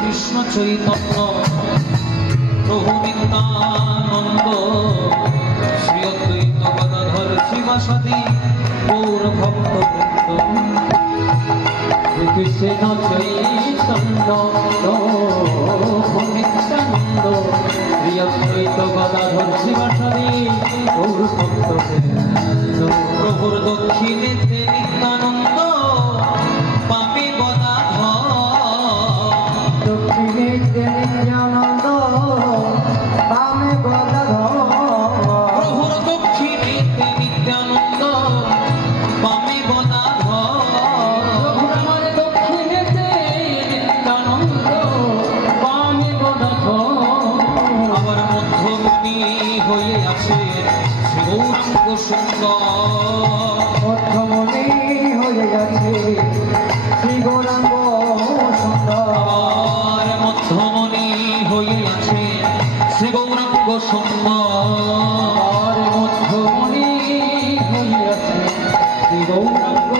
কৃষ্ণ চৈতন্য প্রভু নিত্যানন্দ শ্রী অদ্বৈত গদাধর শিবাসাদি গৌর ভক্তবৃন্দ। কৃষ্ণ চৈতন্য প্রভু নিত্যানন্দ শ্রী অদ্বৈত গদাধর শিবাসাদি গৌর ভক্তবৃন্দ। প্রভুর দক্ষিণেতে নিত্যানন্দ বামে গদাধর, দক্ষিণেতে নিত্যানন্দ বামে গদাধর। প্রভুর দক্ষিণেতে নিত্যানন্দ বামে গদাধর, প্রভুর আমার দক্ষিণেতে নিত্যানন্দ বামে গদাধর। আবার মধ্যমণি হয়ে আছেন শ্রী গৌরাঙ্গ সুন্দর, মধ্যমণি হয়ে গেছে শ্রী গৌরাঙ্গ সুন্দর। আবার মধ্যমণি হয়ে আছেন শ্রী গৌরাঙ্গ সুন্দর, আর মধ্যমণি হয়ে আছে শ্রী গৌরাঙ্গ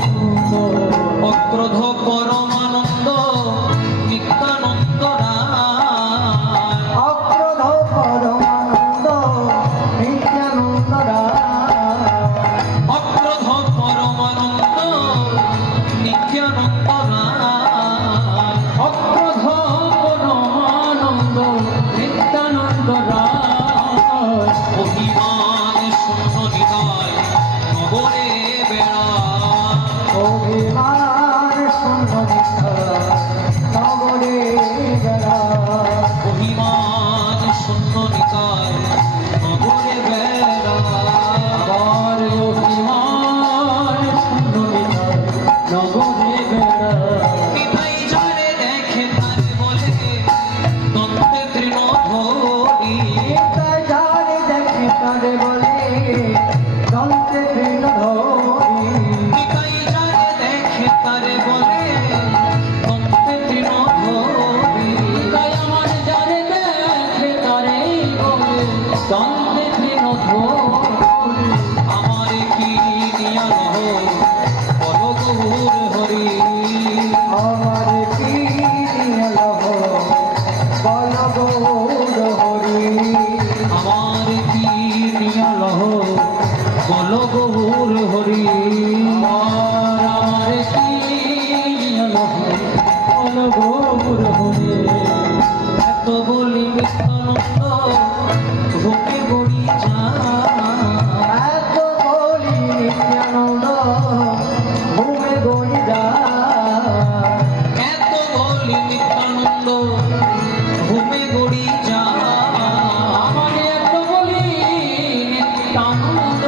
সুন্দর। অক্রোধ পরমানন্দ নিত্যানন্দ রায়, অক্রোধ পরমানন্দ নিত্যানন্দ রায়। অক্রোধ পরমানন্দ নিত্যানন্দ রায়, অক্রোধ পরমানন্দ নিত্যানন্দ রায়। অভিমান শূন্য হৃদয় নগরে বেড়ায়, অভিমান শূন্য নিষ্ঠা নগরে বেড়ায়। অভিমান শূন্য হৃদয় নগরে বেড়ায়, আবার অভিমান শূন্য নিষ্ঠা নগরে বেড়ায়। নিতাই যারে দেখে তারে বলে দন্তে তৃণধরি, নিতাই যারে দেখে তারে বলে দন্তে তৃণধরি। নিতাই যারে দেখে তারে বলে দন্তে তৃণধরি, নিতাই আমার যারে দেখে তারে বলে দন্তে তৃণধরি। আমার কি নিয়া লহ বল গৌর হরি, আমার কি লহ বল গৌর হরি। আমার কি নিয়া লহ বল গৌর হরি, আমার কি লহ বল গৌর হরি। এত বলি নিত্যানন্দ ভোগে গড়ি যায়, এত বলি নিত্যানন্দ ঘুমে গড়ি যায়। এত বলি নিত্যানন্দ ঘুমে গড়ি যায়, আমার এত বলি নিত্যানন্দ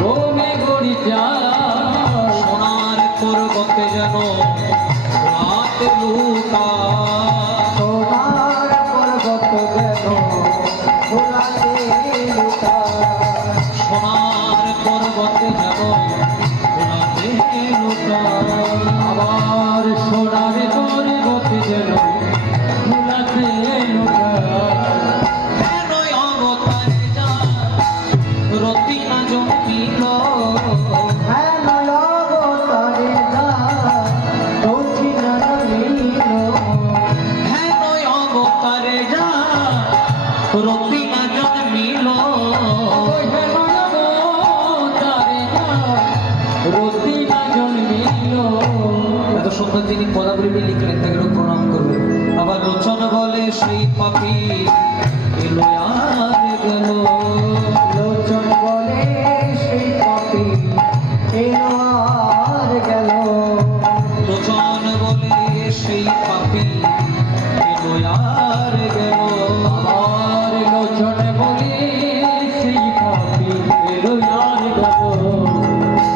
ঘুমে গড়ি যায়। সোনার পর্বতে যেন রাত লুকা, সোনার পর্বত যেন ভোলাতে লুকায়। সোনার পর্বতে যেন ভোলাতে লুকা, আবার সোনার পর্বতে যেন ভোলাতে লুকায়। কেন অবতারে যায় রতি না জমিল, হ্যাঁ নয়বতারে যায় দক্ষিণ নীল। কেন অবতারে যায় রতি না জন্মিল, ওই যে নয়বতারে যায় রতি না জন্মিল। এত সুন্দর তিনি পদাবলী লিখলেন, তাকে প্রণাম করবে। আবার লোচন বলে সেই পাপি এলো আর গেল, লোচন বলে সেই পাপি এলো আর গেল। লোচন বলে সেই পাপি এলো আর গেল, আমার লোচন বলে সেই পাপি এলো আর গেল।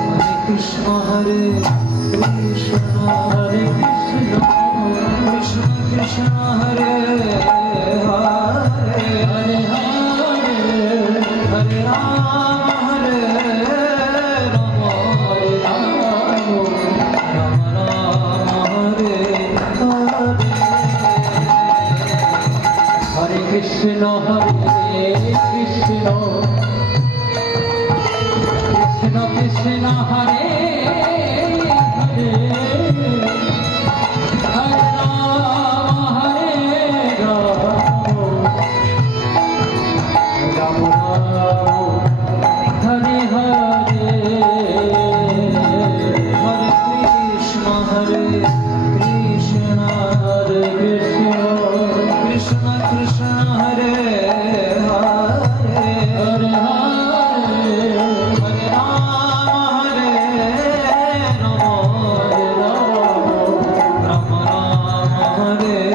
হরে কৃষ্ণ হরে কৃষ্ণ হরে কৃষ্ণ কৃষ্ণ কৃষ্ণ হরে হরে, হরে হরে হরে রাম হরে রাম, হরে রাম রাম রাম হরে হরে। হরে কৃষ্ণ কৃষ্ণ কৃষ্ণ হরে হরে হরে রাম রে